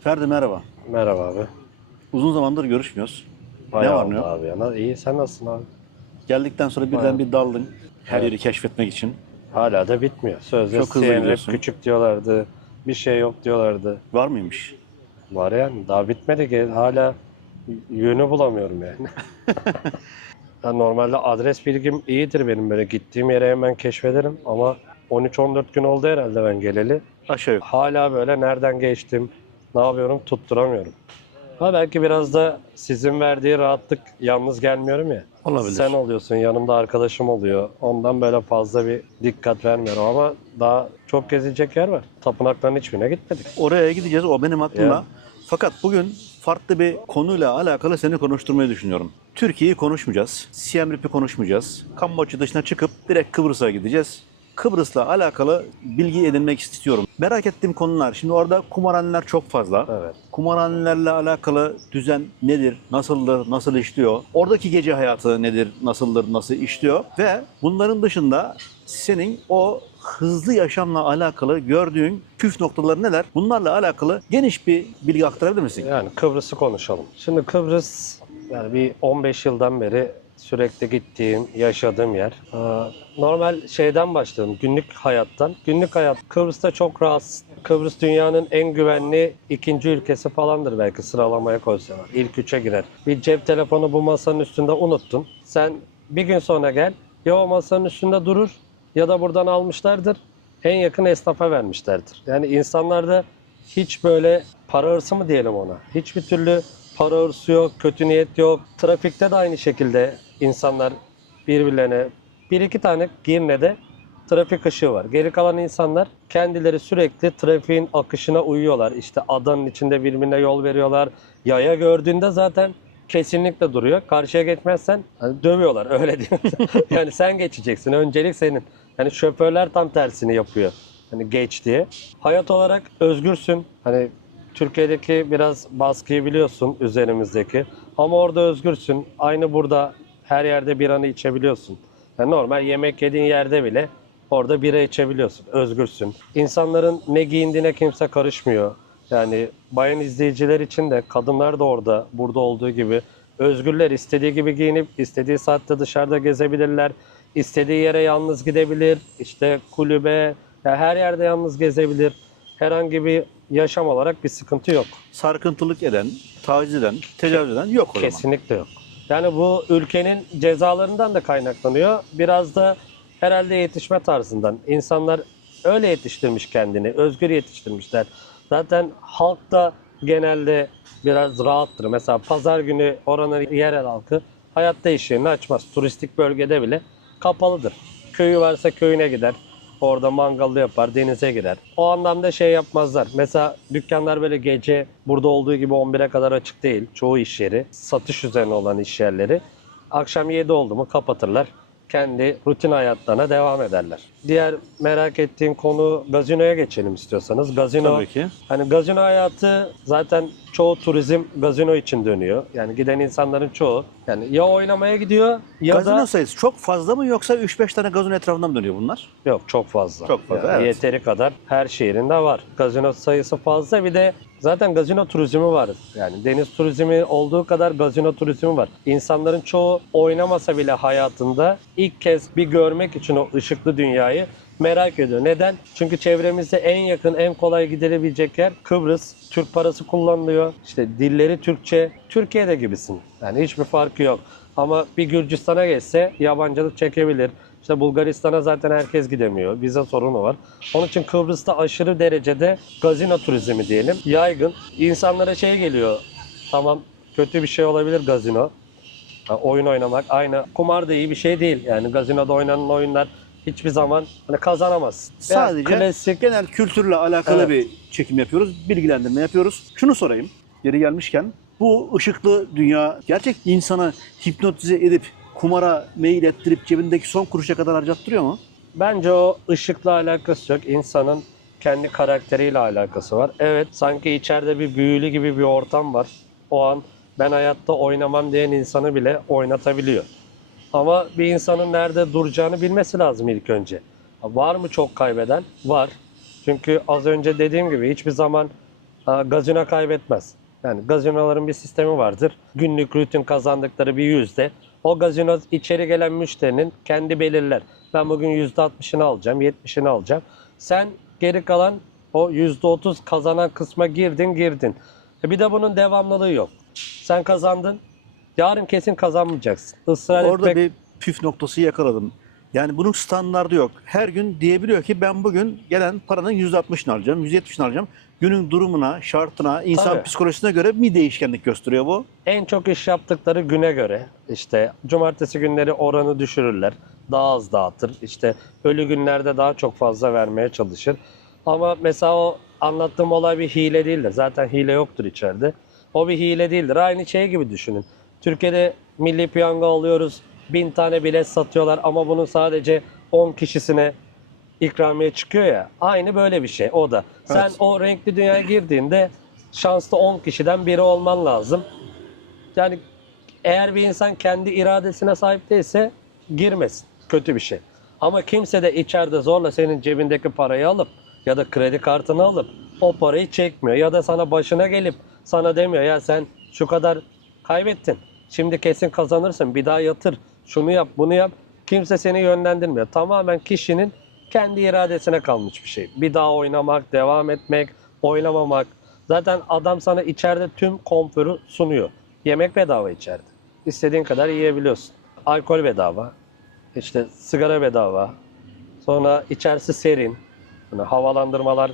Ferdi merhaba. Merhaba abi. Uzun zamandır görüşmüyoruz. Bayağı ne var ne yok? abi ya. İyi sen nasılsın abi? Geldikten sonra birden Bayağı. bir daldın. Her Evet. yeri keşfetmek için. Hala da bitmiyor. Sözde Çok hızlı gidiyorsun. küçük diyorlardı. Bir şey yok diyorlardı. Var mıymış? Var yani daha bitmedi ki hala yönü bulamıyorum yani. ya normalde adres bilgim iyidir benim böyle gittiğim yere hemen keşfederim ama 13-14 gün oldu herhalde ben geleli. Aşağı yukarı. Hala böyle nereden geçtim, ne yapıyorum tutturamıyorum. Ha belki biraz da sizin verdiği rahatlık yalnız gelmiyorum ya. Olabilir. Sen oluyorsun, yanımda arkadaşım oluyor. Ondan böyle fazla bir dikkat vermiyorum ama daha çok gezilecek yer var. Tapınakların hiçbirine gitmedik. Oraya gideceğiz. O benim aklımda. Ya. Fakat bugün farklı bir konuyla alakalı seni konuşturmayı düşünüyorum. Türkiye'yi konuşmayacağız. Siem Reap'i konuşmayacağız. Kamboçya dışına çıkıp direkt Kıbrıs'a gideceğiz. Kıbrıs'la alakalı bilgi edinmek istiyorum. Merak ettiğim konular. Şimdi orada kumarhaneler çok fazla. Evet. Kumarhanelerle alakalı düzen nedir, nasıldır, nasıl işliyor? Oradaki gece hayatı nedir, nasıldır, nasıl işliyor? Ve bunların dışında senin o hızlı yaşamla alakalı gördüğün püf noktaları neler? Bunlarla alakalı geniş bir bilgi aktarabilir misin? Yani Kıbrıs'ı konuşalım. Şimdi Kıbrıs yani bir 15 yıldan beri sürekli gittiğim, yaşadığım yer. Normal şeyden başlayalım, günlük hayattan. Günlük hayat Kıbrıs'ta çok rahat. Kıbrıs dünyanın en güvenli ikinci ülkesi falandır belki sıralamaya koysalar. İlk üçe girer. Bir cep telefonu bu masanın üstünde unuttun. Sen bir gün sonra gel, ya o masanın üstünde durur ya da buradan almışlardır. En yakın esnafa vermişlerdir. Yani insanlarda hiç böyle para hırsı mı diyelim ona? Hiçbir türlü para hırsı yok, kötü niyet yok. Trafikte de aynı şekilde insanlar birbirlerine bir iki tane Girne'de trafik ışığı var. Geri kalan insanlar kendileri sürekli trafiğin akışına uyuyorlar. İşte adanın içinde birbirine yol veriyorlar. Yaya gördüğünde zaten kesinlikle duruyor. Karşıya geçmezsen hani dövüyorlar öyle diyeyim. yani sen geçeceksin. Öncelik senin. Yani şoförler tam tersini yapıyor. Hani geç diye. Hayat olarak özgürsün. Hani Türkiye'deki biraz baskıyı biliyorsun üzerimizdeki. Ama orada özgürsün. Aynı burada her yerde biranı içebiliyorsun. Yani normal yemek yediğin yerde bile orada bira içebiliyorsun. Özgürsün. İnsanların ne giyindiğine kimse karışmıyor. Yani bayan izleyiciler için de kadınlar da orada burada olduğu gibi özgürler istediği gibi giyinip istediği saatte dışarıda gezebilirler. İstediği yere yalnız gidebilir. İşte kulübe ya her yerde yalnız gezebilir. Herhangi bir yaşam olarak bir sıkıntı yok. Sarkıntılık eden, taciz eden, tecavüz eden yok o zaman. Kesinlikle yok. Yani bu ülkenin cezalarından da kaynaklanıyor. Biraz da herhalde yetişme tarzından. İnsanlar öyle yetiştirmiş kendini, özgür yetiştirmişler. Zaten halk da genelde biraz rahattır. Mesela pazar günü oranın yerel halkı hayatta iş yerini açmaz. Turistik bölgede bile kapalıdır. Köyü varsa köyüne gider. Orada mangallı yapar, denize girer. O anlamda şey yapmazlar. Mesela dükkanlar böyle gece burada olduğu gibi 11'e kadar açık değil. Çoğu iş yeri. Satış üzerine olan iş yerleri. Akşam 7 oldu mu kapatırlar. Kendi rutin hayatlarına devam ederler. Diğer merak ettiğim konu gazinoya geçelim istiyorsanız. Gazino Tabii ki. Hani gazino hayatı zaten çoğu turizm gazino için dönüyor. Yani giden insanların çoğu yani ya oynamaya gidiyor ya Gazino da sayısı çok fazla mı yoksa 3-5 tane gazino etrafından mı dönüyor bunlar? Yok çok fazla. Çok fazla, Yani evet. Yeteri kadar her şehrinde var. Gazino sayısı fazla bir de zaten gazino turizmi var. Yani deniz turizmi olduğu kadar gazino turizmi var. İnsanların çoğu oynamasa bile hayatında ilk kez bir görmek için o ışıklı dünyayı merak ediyor. Neden? Çünkü çevremizde en yakın, en kolay gidilebilecek yer Kıbrıs. Türk parası kullanılıyor. İşte dilleri Türkçe. Türkiye'de gibisin. Yani hiçbir farkı yok. Ama bir Gürcistan'a geçse yabancılık çekebilir. İşte Bulgaristan'a zaten herkes gidemiyor. Vize sorunu var. Onun için Kıbrıs'ta aşırı derecede gazino turizmi diyelim yaygın. İnsanlara şey geliyor. Tamam kötü bir şey olabilir gazino. Ha, oyun oynamak aynı. Kumar da iyi bir şey değil. Yani gazinoda oynanan oyunlar hiçbir zaman hani kazanamazsın. Sadece klasik genel kültürle alakalı Evet. bir çekim yapıyoruz, bilgilendirme yapıyoruz. Şunu sorayım, yeri gelmişken bu ışıklı dünya gerçek insanı hipnotize edip kumara meyil ettirip cebindeki son kuruşa kadar harcattırıyor mu? Bence o ışıkla alakası yok. İnsanın kendi karakteriyle alakası var. Evet sanki içeride bir büyülü gibi bir ortam var. O an ben hayatta oynamam diyen insanı bile oynatabiliyor. Ama bir insanın nerede duracağını bilmesi lazım ilk önce. Var mı çok kaybeden? Var. Çünkü az önce dediğim gibi hiçbir zaman Aa, Gazino kaybetmez. Yani gazinoların bir sistemi vardır. Günlük rutin kazandıkları bir yüzde. O gazino içeri gelen müşterinin kendi belirler. Ben bugün yüzde altmışını alacağım, yetmişini alacağım. Sen geri kalan o yüzde otuz kazanan kısma girdin girdin. E bir de bunun devamlılığı yok. Sen kazandın, yarın kesin kazanmayacaksın. Israr Orada etmek bir püf noktası yakaladım. Yani bunun standardı yok. Her gün diyebiliyor ki ben bugün gelen paranın %60'ını alacağım, %70'ini alacağım. Günün durumuna, şartına, insan Tabii. psikolojisine göre bir değişkenlik gösteriyor bu. en çok iş yaptıkları güne göre işte cumartesi günleri oranı düşürürler. Daha az dağıtır. İşte ölü günlerde daha çok fazla vermeye çalışır. Ama mesela o anlattığım olay bir hile değildir. Zaten hile yoktur içeride. O bir hile değildir. Aynı şey gibi düşünün. Türkiye'de milli piyango alıyoruz. Bin tane bilet satıyorlar ama bunun sadece 10 kişisine ikramiye çıkıyor ya. Aynı böyle bir şey o da. Sen Evet. o renkli dünyaya girdiğinde şanslı 10 kişiden biri olman lazım. Yani eğer bir insan kendi iradesine sahip değilse girmesin. Kötü bir şey. Ama kimse de içeride zorla senin cebindeki parayı alıp ya da kredi kartını alıp o parayı çekmiyor. Ya da sana başına gelip sana demiyor ya sen şu kadar kaybettin. Şimdi kesin kazanırsın. Bir daha yatır. Şunu yap, bunu yap. Kimse seni yönlendirmiyor. Tamamen kişinin kendi iradesine kalmış bir şey. Bir daha oynamak, devam etmek, oynamamak. Zaten adam sana içeride tüm konforu sunuyor. Yemek bedava içeride. İstediğin kadar yiyebiliyorsun. Alkol bedava. İşte sigara bedava. Sonra içerisi serin. Yani havalandırmalar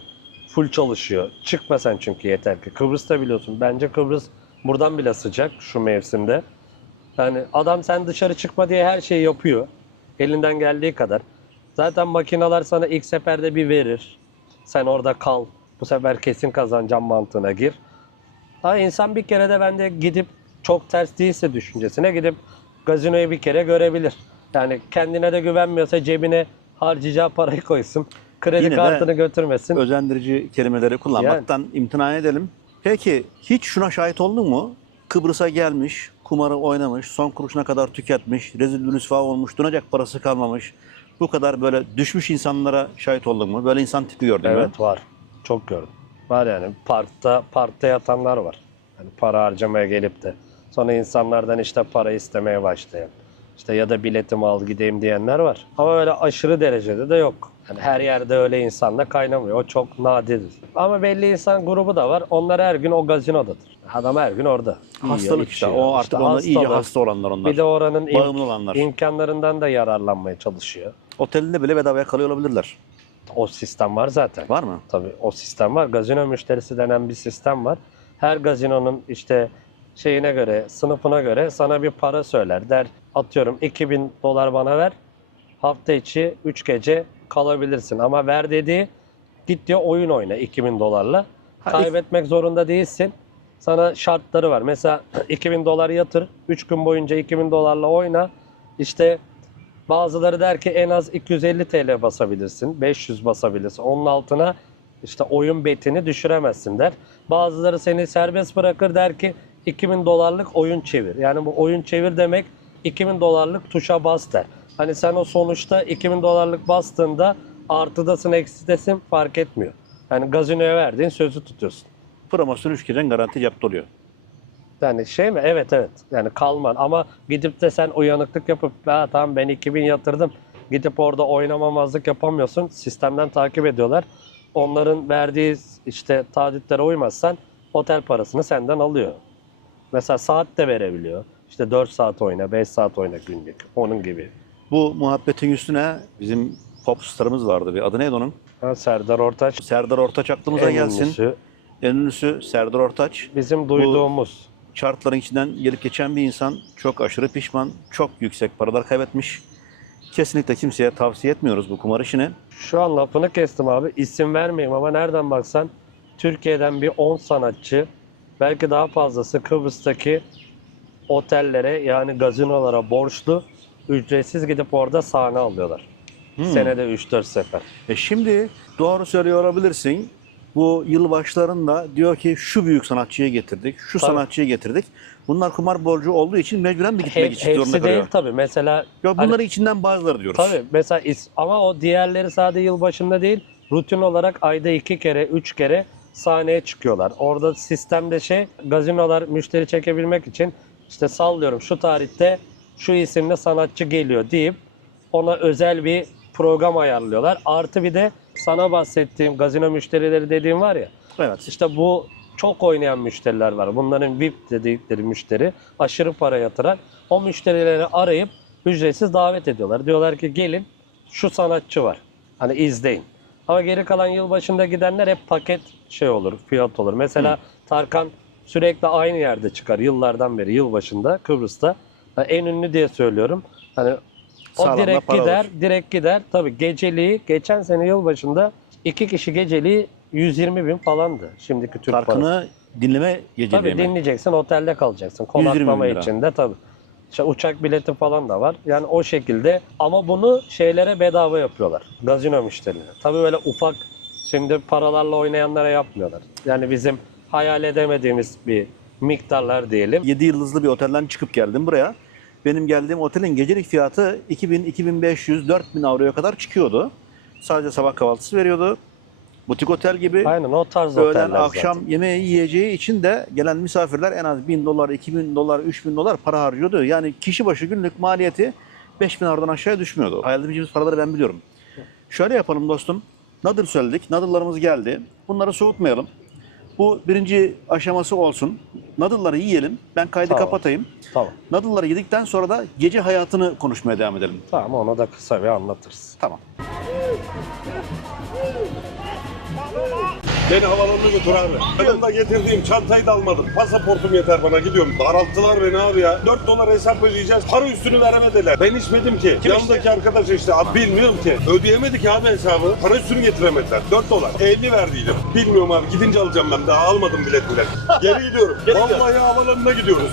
full çalışıyor. Çıkma sen çünkü yeter ki. Kıbrıs'ta biliyorsun. Bence Kıbrıs buradan bile sıcak şu mevsimde. Yani adam sen dışarı çıkma diye her şeyi yapıyor. Elinden geldiği kadar. Zaten makineler sana ilk seferde bir verir. Sen orada kal. Bu sefer kesin kazanacağım mantığına gir. Ha insan bir kere de bende gidip çok ters değilse düşüncesine gidip gazinoyu bir kere görebilir. Yani kendine de güvenmiyorsa cebine harcayacağı parayı koysun. Kredi Yine kartını götürmesin. Özendirici kelimeleri kullanmaktan imtina edelim. Peki hiç şuna şahit oldun mu? Kıbrıs'a gelmiş, kumarı oynamış, son kuruşuna kadar tüketmiş, rezil rüsva olmuş, donacak parası kalmamış. Bu kadar böyle düşmüş insanlara şahit oldun mu? Böyle insan tipi gördün mü? Evet var. Çok gördüm. Var yani parkta parkta yatanlar var. Yani para harcamaya gelip de sonra insanlardan işte para istemeye başlayan. İşte ya da biletimi al gideyim diyenler var. Ama öyle aşırı derecede de yok. Yani her yerde öyle insanla kaynamıyor. O çok nadirdir. Ama belli insan grubu da var. Onlar her gün o gazinodadır. Adam her gün orada. Hastalık işte. içiyor. O artık İşte onlar iyice hasta olanlar onlar. Bir de oranın Bağımlı olanlar. imkanlarından da yararlanmaya çalışıyor. Otelinde bile bedavaya kalıyor olabilirler. O sistem var zaten. Var mı? Tabii o sistem var. Gazino müşterisi denen bir sistem var. Her gazinonun işte şeyine göre, sınıfına göre sana bir para söyler. Der atıyorum 2000 dolar bana ver. Hafta içi 3 gece kalabilirsin. Ama ver dediği git diyor oyun oyna 2000 dolarla. Ha, Kaybetmek zorunda değilsin. Sana şartları var. Mesela 2000 dolar yatır. 3 gün boyunca 2000 dolarla oyna. İşte Bazıları der ki en az 250 TL basabilirsin, 500 basabilirsin. Onun altına işte oyun betini düşüremezsin der. Bazıları seni serbest bırakır der ki 2000 dolarlık oyun çevir. Yani bu oyun çevir demek 2000 dolarlık tuşa bas der. Hani sen o sonuçta 2000 dolarlık bastığında artıdasın eksidesin fark etmiyor. Yani gazinoya verdiğin sözü tutuyorsun. Promosyon 3 giren garanti oluyor. Yani şey mi? Evet evet. Yani kalman ama gidip de sen uyanıklık yapıp ha tamam ben 2000 yatırdım. Gidip orada oynamamazlık yapamıyorsun. Sistemden takip ediyorlar. Onların verdiği işte taahhütlere uymazsan otel parasını senden alıyor. Mesela saat de verebiliyor. İşte 4 saat oyna, 5 saat oyna günlük. Onun gibi. Bu muhabbetin üstüne bizim popstarımız vardı bir. Adı neydi onun? Ha, Serdar Ortaç Serdar Ortaç aklımıza en gelsin. ünlüsü. En ünlüsü Serdar Ortaç. Bizim duyduğumuz. Chartların içinden gelip geçen bir insan. Çok aşırı pişman. Çok yüksek paralar kaybetmiş. Kesinlikle kimseye tavsiye etmiyoruz bu kumar işini. Şu an lafını kestim abi. İsim vermeyeyim ama nereden baksan Türkiye'den bir 10 sanatçı belki daha fazlası Kıbrıs'taki otellere yani gazinolara borçlu ücretsiz gidip orada sahne alıyorlar. Senede 3-4 sefer. E şimdi doğru söylüyor olabilirsin. Bu yılbaşlarında diyor ki şu büyük sanatçıyı getirdik, şu Tabii. sanatçıyı getirdik. Bunlar kumar borcu olduğu için mecburen bir gitmek için zorunda hepsi değil kalıyor. tabii. Mesela Yok hani- bunları içinden bazıları diyoruz. Tabii mesela ama o diğerleri sadece yılbaşında değil rutin olarak ayda iki kere, üç kere sahneye çıkıyorlar. Orada sistemde şey gazinolar müşteri çekebilmek için işte sallıyorum şu tarihte şu isimli sanatçı geliyor deyip ona özel bir program ayarlıyorlar. Artı bir de sana bahsettiğim gazino müşterileri dediğim var ya Evet. işte bu çok oynayan müşteriler var. Bunların VIP dedikleri müşteri aşırı para yatıran o müşterileri arayıp ücretsiz davet ediyorlar. Diyorlar ki gelin şu sanatçı var. Hani izleyin. Ama geri kalan yılbaşında gidenler hep paket şey olur, fiyat olur. Mesela Tarkan sürekli aynı yerde çıkar yıllardan beri yılbaşında Kıbrıs'ta. En ünlü diye söylüyorum. Hani o Sağlam da direkt para gider, olur. direkt gider. Tabii geceliği geçen sene yılbaşında iki kişi geceliği 120 bin falandı. Şimdiki Türk parası. Tarkan'ı dinleme geceliği Tabii mi? dinleyeceksin, otelde kalacaksın. 120 bin Konaklama lira. için de tabii. İşte uçak bileti falan da var. Yani o şekilde. Ama bunu şeylere bedava yapıyorlar. Gazino müşterilerine. Tabii böyle ufak şimdi paralarla oynayanlara yapmıyorlar. Yani bizim hayal edemediğimiz bir miktarlar diyelim. 7 yıldızlı bir otelden çıkıp geldim buraya. Benim geldiğim otelin gecelik fiyatı 2000, 2500, 4000 avroya kadar çıkıyordu. Sadece sabah kahvaltısı veriyordu. Butik otel gibi. Aynen o tarz Öğlen oteller akşam zaten. yemeği yiyeceği için de gelen misafirler en az 1000 dolar, 2000 dolar, 3000 dolar para harcıyordu. Yani kişi başı günlük maliyeti 5000 avrodan aşağıya düşmüyordu. Hayal edemeyeceğimiz paraları ben biliyorum. Şöyle yapalım dostum. Nadir söyledik. Nadırlarımız geldi. Bunları soğutmayalım. Bu birinci aşaması olsun. Nadırları yiyelim. Ben kaydı Tamam. kapatayım. Tamam. Nadırları yedikten sonra da gece hayatını konuşmaya devam edelim. Tamam onu da kısa bir anlatırız. Tamam. Beni havalanına götür abi. Yanımda getirdiğim çantayı da almadım. Pasaportum yeter bana gidiyorum. Daralttılar beni abi ya. 4 dolar hesap ödeyeceğiz. Para üstünü veremediler. Ben içmedim ki. Yanımdaki arkadaş işte abi bilmiyorum ki. Ödeyemedik abi hesabı. Para üstünü getiremediler. 4 dolar. 50 verdiydim. Bilmiyorum abi gidince alacağım ben daha almadım bilet bile. Geri gidiyorum. Vallahi havalanına gidiyoruz.